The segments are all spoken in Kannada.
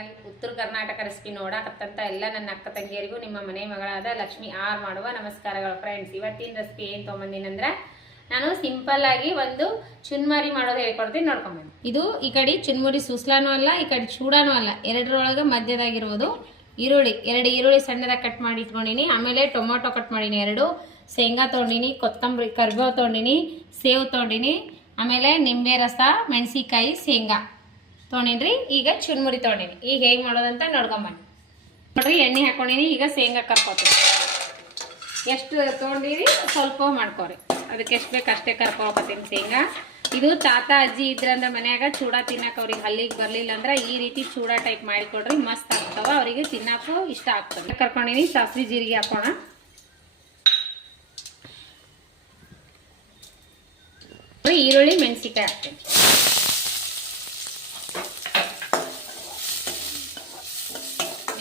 ಚಾನಲ್ ಉತ್ತರ ಕರ್ನಾಟಕ ರೆಸಿಪಿ ನೋಡಕತ್ತಂತ ಎಲ್ಲ ನನ್ನ ಅಕ್ಕ ತಂಗಿಯರಿಗೂ ನಿಮ್ಮ ಮನೆ ಮಗಳಾದ ಲಕ್ಷ್ಮಿ ಆರ್ ಮಾಡುವ ನಮಸ್ಕಾರಗಳು ಫ್ರೆಂಡ್ಸ್. ಇವತ್ತಿನ ರೆಸಿಪಿ ಏನು ತೊಗೊಂಬಂದಿನಂದ್ರೆ ನಾನು ಸಿಂಪಲ್ ಆಗಿ ಒಂದು ಚುನ್ಮರಿ ಮಾಡೋದು ಹೇಳ್ಕೊಡ್ತೀನಿ, ನೋಡ್ಕೊಂಬಂದು. ಇದು ಈ ಕಡೆ ಚುನ್ಮುರಿ ಸುಸ್ಲಾನೂ ಅಲ್ಲ, ಈ ಕಡೆ ಚೂಡಾನೂ ಅಲ್ಲ, ಎರಡರೊಳಗೆ ಮಧ್ಯದಾಗಿರ್ಬೋದು. ಎರಡು ಈರುಳ್ಳಿ ಸಣ್ಣದಾಗಿ ಕಟ್ ಮಾಡಿ ಇಟ್ಕೊಂಡಿನಿ. ಆಮೇಲೆ ಟೊಮೊಟೊ ಕಟ್ ಮಾಡೀನಿ, 2 ಶೇಂಗಾ ತೊಗೊಂಡಿನಿ, ಕೊತ್ತಂಬರಿ ಕರಿಬೇವು ತೊಗೊಂಡಿನಿ, ಸೇವು ತೊಗೊಂಡಿನಿ, ಆಮೇಲೆ ನಿಂಬೆ ರಸ, ಮೆಣಸಿಕಾಯಿ, ಶೇಂಗಾ ತೊಗೊಂಡಿನ್ರಿ. ಈಗ ಚುನ್ಮುರಿ ತೊಗೊಂಡಿನಿ. ಈಗ ಹೇಗೆ ಮಾಡೋದಂತ ನೋಡ್ಕೊಂಬನ್ನಿ. ನೋಡ್ರಿ, ಎಣ್ಣೆ ಹಾಕೊಂಡಿನಿ. ಈಗ ಶೇಂಗಾ ಕರ್ಕೋತೀನಿ. ಎಷ್ಟು ತೊಗೊಂಡಿರಿ ಸ್ವಲ್ಪ ಮಾಡ್ಕೊರಿ, ಅದಕ್ಕೆ ಎಷ್ಟು ಬೇಕು ಅಷ್ಟೇ ಕರ್ಕೊಳಕತ್ತೀನಿ ಶೇಂಗಾ. ಇದು ತಾತ ಅಜ್ಜಿ ಇದ್ರಂದ್ರೆ ಮನ್ಯಾಗ ಚೂಡ ತಿನ್ನಕ್ಕೆ ಅವ್ರಿಗೆ ಹಲ್ಲಿಗೆ ಬರಲಿಲ್ಲ ಅಂದ್ರೆ ಈ ರೀತಿ ಚೂಡ ಟೈಪ್ ಮಾಡಿಕೊಡ್ರಿ, ಮಸ್ತ್ ಆಗ್ತಾವ. ಅವರಿಗೆ ತಿನ್ನಕ್ಕೂ ಇಷ್ಟ ಆಗ್ತದೆ. ಕರ್ಕೊಂಡಿನಿ. ಸಾಸಿವೆ ಜೀರಿಗೆ ಹಾಕೋಣ. ಈರುಳ್ಳಿ ಮೆಣಸಿಕಾಯಿ ಹಾಕ್ತೀನಿ.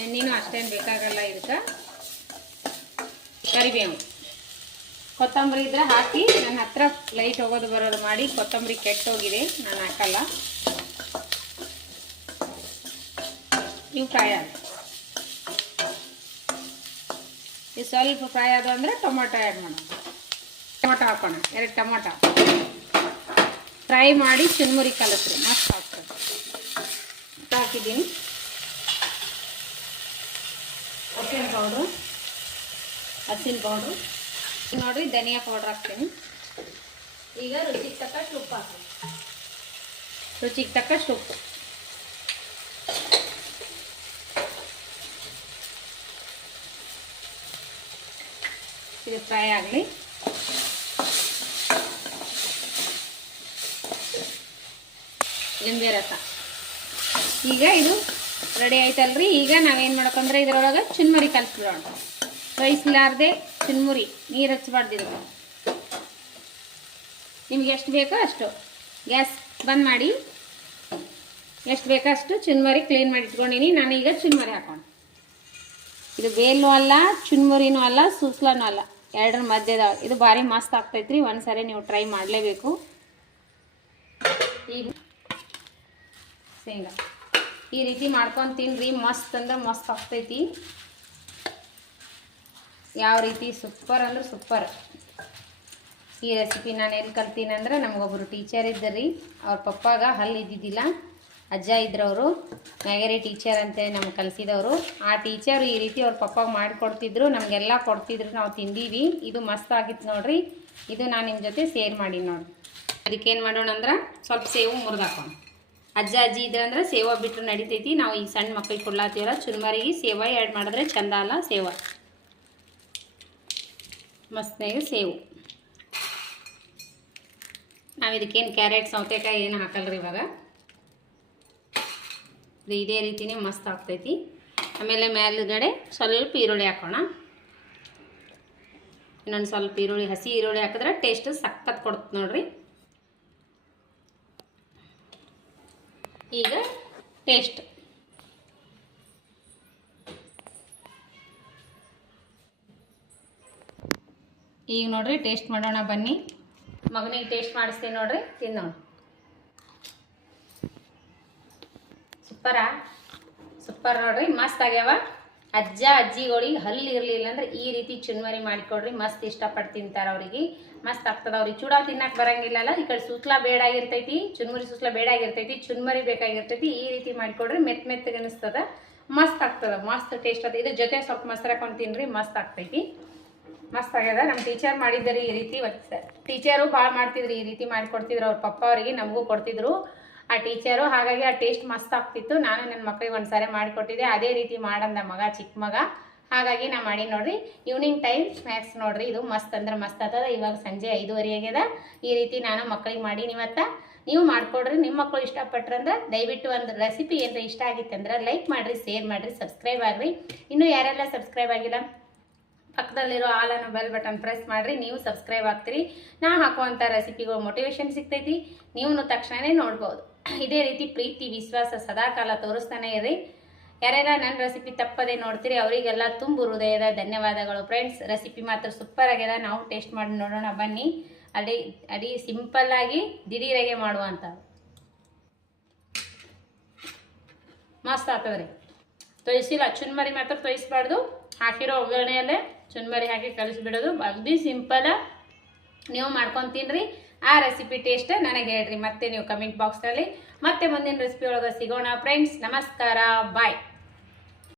ಎಣ್ಣೆನೂ ಅಷ್ಟೇನು ಬೇಕಾಗಲ್ಲ ಇದಕ್ಕೆ. ಕರಿಬೇವು, ಕೊತ್ತಂಬರಿ ಇದ್ರೆ ಹಾಕಿ. ನನ್ನ ಹತ್ರ ಲೈಟ್ ಹೋಗೋದು ಬರೋದು ಮಾಡಿ ಕೊತ್ತಂಬರಿ ಕೆಟ್ಟೋಗಿದೆ, ನಾನು ಹಾಕಲ್ಲ. ಇವು ಫ್ರೈ ಆದ. ಇದು ಸ್ವಲ್ಪ ಫ್ರೈ ಆದ ಅಂದರೆ ಟೊಮೊಟೊ ಆ್ಯಡ್ ಮಾಡೋಣ. ಟೊಮೊಟೊ ಹಾಕೋಣ, 2 ಟೊಮೊಟೊ ಫ್ರೈ ಮಾಡಿ ಚುನ್ಮುರಿ ಕಲಸ್ರಿ, ಮಸ್ತ್ ಆಗ್ತದೆ. ಹಾಕಿದ್ದೀನಿ ಅರಿಶಿನ ಪೌಡ್ರು, ನೋಡ್ರಿ, ಧನಿಯಾ ಪೌಡ್ರ್ ಹಾಕ್ತೀನಿ. ಈಗ ರುಚಿಗೆ ತಕ್ಕಷ್ಟು ಉಪ್ಪು ಹಾಕ್ತೀನಿ. ರುಚಿಗೆ ತಕ್ಕಷ್ಟು ಉಪ್ಪು. ಇದು ಫ್ರೈ ಆಗಲಿ. ಲಿಂಬೆ ರಸ. ಈಗ ಇದು ರೆಡಿ ಆಯ್ತಲ್ರಿ. ಈಗ ನಾವೇನು ಮಾಡ್ಬೇಕಂದ್ರೆ ಇದರೊಳಗೆ ಚುನ್ಮರಿ ಕಲಿಸ್ಬಿಡೋಣ. ರೈಸ್ಲಾರ್ದೆ ಚುನ್ಮುರಿ, ನೀರು ಹಚ್ಚಬಾರ್ದಿರೋ. ನಿಮ್ಗೆ ಎಷ್ಟು ಬೇಕೋ ಅಷ್ಟು ಗ್ಯಾಸ್ ಬಂದ್ ಮಾಡಿ, ಎಷ್ಟು ಬೇಕೋ ಅಷ್ಟು ಚುನ್ಮರಿ ಕ್ಲೀನ್ ಮಾಡಿ ಇಟ್ಕೊಂಡಿನಿ. ನಾನು ಈಗ ಚುನ್ಮರಿ ಹಾಕೋಣ. ಇದು ಬೇಲೂ ಅಲ್ಲ, ಚುನ್ಮುರಿನೂ ಅಲ್ಲ, ಸೂಸ್ಲಾನೂ ಅಲ್ಲ, ಎರಡರ ಮಧ್ಯದ. ಇದು ಭಾರಿ ಮಸ್ತ್ ಆಗ್ತೈತ್ರಿ. ಒಂದ್ಸರಿ ನೀವು ಟ್ರೈ ಮಾಡಲೇಬೇಕು. ಈಗ ಶೇಂಗಾ ಈ ರೀತಿ ಮಾಡ್ಕೊಂಡು ತಿನ್ರಿ, ಮಸ್ತ್ ಅಂದ್ರೆ ಮಸ್ತ್ ಆಗ್ತೈತಿ. ಯಾವ ರೀತಿ ಸೂಪರ್ ಅಂದ್ರೆ ಸೂಪರ್. ಈ ರೆಸಿಪಿ ನಾನು ಎಲ್ಲಿ ಕಲ್ತೀನಿ ಅಂದ್ರೆ, ನಮಗೊಬ್ಬರು ಟೀಚರ್ ಇದ್ದರಿ, ಅವ್ರ ಪಪ್ಪಾಗ ಹಲ್ಲು ಇದ್ದಿದ್ದಿಲ್ಲ, ಅಜ್ಜ ಇದ್ರವರು, ಮ್ಯಾಗರಿ ಟೀಚರ್ ಅಂತೇಳಿ ನಮ್ಗೆ ಕಲಿಸಿದವರು. ಆ ಟೀಚರ್ ಈ ರೀತಿ ಅವ್ರ ಪಪ್ಪಾಗ ಮಾಡಿಕೊಡ್ತಿದ್ರು, ನಮಗೆಲ್ಲ ಕೊಡ್ತಿದ್ರು, ನಾವು ತಿಂದೀವಿ. ಇದು ಮಸ್ತ್ ಆಗಿತ್ತು ನೋಡ್ರಿ. ಇದು ನಾನು ನಿಮ್ಮ ಜೊತೆ ಶೇರ್ ಮಾಡಿ ನೋಡ್ರಿ. ಅದಕ್ಕೇನು ಮಾಡೋಣ ಅಂದ್ರೆ ಸ್ವಲ್ಪ ಸೇವು ಮುರಿದು ಹಾಕೋಣ. ಅಜ್ಜ ಅಜ್ಜಿ ಇದ್ರಂದ್ರೆ ಸೇವ ಬಿಟ್ಟರು ನಡಿತೈತಿ. ನಾವು ಈ ಸಣ್ಣ ಮಕ್ಕಳಿಗೆ ಕೊಡ್ಲಾತೀವಲ್ಲ, ಚುನ್ಮರಿಗೆ ಸೇವ ಆ್ಯಡ್ ಮಾಡಿದ್ರೆ ಚಂದ ಅಲ್ಲ. ಸೇವ ಮಸ್ತ್ನಾಗ ಸೇವು. ನಾವು ಇದಕ್ಕೇನು ಕ್ಯಾರೆಟ್, ಸೌತೆಕಾಯಿ ಏನು ಹಾಕಲ್ರಿ ಇವಾಗ. ಇದೇ ರೀತಿನೇ ಮಸ್ತ್ ಆಗ್ತೈತಿ. ಆಮೇಲೆ ಮೇಲುಗಡೆ ಸ್ವಲ್ಪ ಈರುಳ್ಳಿ ಹಾಕೋಣ. ಇನ್ನೊಂದು ಸ್ವಲ್ಪ ಈರುಳ್ಳಿ, ಹಸಿ ಈರುಳ್ಳಿ ಹಾಕಿದ್ರೆ ಟೇಸ್ಟ್ ಸಖತ್ ಕೊಡುತ್ತೆ ನೋಡ್ರಿ. ಈಗ ಟೇಸ್ಟ್. ಈಗ ನೋಡ್ರಿ ಟೇಸ್ಟ್ ಮಾಡೋಣ ಬನ್ನಿ. ಮಗನಿಗೆ ಟೇಸ್ಟ್ ಮಾಡಿಸ್ತೀನಿ ನೋಡ್ರಿ, ತಿನ್ನೋಣ. ಸೂಪರ್ ನೋಡ್ರಿ, ಮಸ್ತ್ ಆಗ್ಯಾವ. ಅಜ್ಜ ಅಜ್ಜಿಗಳಿಗೆ ಹಲ್ಲು ಇರಲಿಲ್ಲ ಅಂದ್ರೆ ಈ ರೀತಿ ಚುನ್ಮರಿ ಮಾಡಿಕೊಡ್ರಿ, ಮಸ್ತ್ ಇಷ್ಟಪಟ್ಟು ತಿಂತಾರೆ. ಅವ್ರಿಗೆ ಮಸ್ತ್ ಆಗ್ತದೆ. ಅವ್ರಿಗೆ ಚೂಡ ತಿನ್ನಕ್ಕೆ ಬರಂಗಿಲ್ಲಲ್ಲ, ಈ ಕಡೆ ಸೂಸ್ಲಾ ಬೇಡಾಗಿರ್ತೈತಿ, ಚುನ್ಮುರಿ ಸೂಸ್ಲಾ ಬೇಡಾಗಿರ್ತೈತಿ, ಚುನ್ಮರಿ ಬೇಕಾಗಿರ್ತೈತಿ. ಈ ರೀತಿ ಮಾಡಿಕೊಡ್ರಿ, ಮೆತ್ತಗೆ ಅನಿಸ್ತದ, ಮಸ್ತ್ ಆಗ್ತದೆ, ಮಸ್ತ್ ಟೇಸ್ಟ್ ಆಗ್ತದೆ. ಇದ್ರ ಜೊತೆ ಸ್ವಲ್ಪ ಮೊಸರು ಹಾಕೊಂಡು ತಿನ್ರಿ, ಮಸ್ತ್ ಆಗ್ತೈತಿ. ಮಸ್ತ್ ಆಗ್ಯದ. ನಮ್ಮ ಟೀಚರ್ ಮಾಡಿದ್ದಾರೆ ಈ ರೀತಿ. ಟೀಚರು ಭಾಳ ಮಾಡ್ತಿದ್ರು, ಈ ರೀತಿ ಮಾಡಿಕೊಡ್ತಿದ್ರು ಅವ್ರ ಪಪ್ಪ ಅವರಿಗೆ, ನಮಗೂ ಕೊಡ್ತಿದ್ರು ಆ ಟೀಚರು. ಹಾಗಾಗಿ ಆ ಟೇಸ್ಟ್ ಮಸ್ತ್ ಆಗ್ತಿತ್ತು. ನಾನು ನನ್ನ ಮಕ್ಕಳಿಗೆ ಒಂದ್ಸಾರಿ ಮಾಡಿಕೊಟ್ಟಿದ್ದೆ, ಅದೇ ರೀತಿ ಮಾಡಂದ ಮಗ, ಚಿಕ್ಕ ಮಗ. ಹಾಗಾಗಿ ನಾ ಮಾಡಿ ನೋಡ್ರಿ. ಈವ್ನಿಂಗ್ ಟೈಮ್ ಸ್ನ್ಯಾಕ್ಸ್ ನೋಡ್ರಿ, ಇದು ಮಸ್ತ್ ಅಂದ್ರೆ ಮಸ್ತ್ ಆಗ್ತದ. ಇವಾಗ ಸಂಜೆ 5:30 ಆಗ್ಯದ. ಈ ರೀತಿ ನಾನು ಮಕ್ಕಳಿಗೆ ಮಾಡೀನಿ ಇವತ್ತು. ನೀವು ಮಾಡಿಕೊಡ್ರಿ. ನಿಮ್ಮ ಮಕ್ಕಳು ಇಷ್ಟಪಟ್ರಂದ್ರೆ ದಯವಿಟ್ಟು ಒಂದು ರೆಸಿಪಿ ಏನಾರ ಇಷ್ಟ ಆಗಿತ್ತಂದ್ರೆ ಲೈಕ್ ಮಾಡಿರಿ, ಶೇರ್ ಮಾಡಿರಿ, ಸಬ್ಸ್ಕ್ರೈಬ್ ಆಗಿರಿ. ಇನ್ನೂ ಯಾರೆಲ್ಲ ಸಬ್ಸ್ಕ್ರೈಬ್ ಆಗಿಲ್ಲ, ಪಕ್ಕದಲ್ಲಿರೋ ಆಲ್ ಅನ್ನೋ ಬೆಲ್ ಬಟನ್ ಪ್ರೆಸ್ ಮಾಡಿರಿ, ನೀವು ಸಬ್ಸ್ಕ್ರೈಬ್ ಆಗ್ತೀರಿ. ನಾ ಹಾಕುವಂಥ ರೆಸಿಪಿಗಳು ಮೋಟಿವೇಶನ್ ಸಿಗ್ತೈತಿ, ನೀವು ತಕ್ಷಣವೇ ನೋಡ್ಬೋದು. ಇದೇ ರೀತಿ ಪ್ರೀತಿ ವಿಶ್ವಾಸ ಸದಾಕಾಲ ತೋರಿಸ್ತಾನೆ ಇರ್ರಿ. ಯಾರ್ಯಾರ ನನ್ನ ರೆಸಿಪಿ ತಪ್ಪದೇ ನೋಡ್ತೀರಿ ಅವರಿಗೆಲ್ಲ ತುಂಬು ಹೃದಯದ ಧನ್ಯವಾದಗಳು ಫ್ರೆಂಡ್ಸ್. ರೆಸಿಪಿ ಮಾತ್ರ ಸೂಪರ್ ಆಗ್ಯದ. ನಾವು ಟೇಸ್ಟ್ ಮಾಡಿ ನೋಡೋಣ ಬನ್ನಿ. ಅಡಿ ಸಿಂಪಲ್ ಆಗಿ ದಿಢೀರಾಗೆ ಮಾಡುವಂಥದ್ದು. ಮಸ್ತ್ ಆಗ್ತದ್ರಿ. ತೊಯ್ಸಿಲ್ಲ, ಚುನ್ಮರಿ ಮಾತ್ರ ತೊಯ್ಸ್ಬಾರ್ದು. ಹಾಕಿರೋ ಒಗ್ಗರಣೆಯಲ್ಲೇ ಚುನ್ಮರಿ ಹಾಕಿ ಕಲಿಸ್ಬಿಡೋದು. ಅಗದಿ ಸಿಂಪಲ್. ನೀವು ಮಾಡ್ಕೊಂಡು ತಿನ್ನಿರಿ. ಆ ರೆಸಿಪಿ ಟೇಸ್ಟ್ ನನಗೆ ಹೇಳ್ರಿ ಮತ್ತೆ ನೀವು ಕಮೆಂಟ್ ಬಾಕ್ಸ್ನಲ್ಲಿ. ಮತ್ತೆ ಮುಂದಿನ ರೆಸಿಪಿ ಒಳಗೆ ಸಿಗೋಣ ಫ್ರೆಂಡ್ಸ್. ನಮಸ್ಕಾರ, ಬಾಯ್.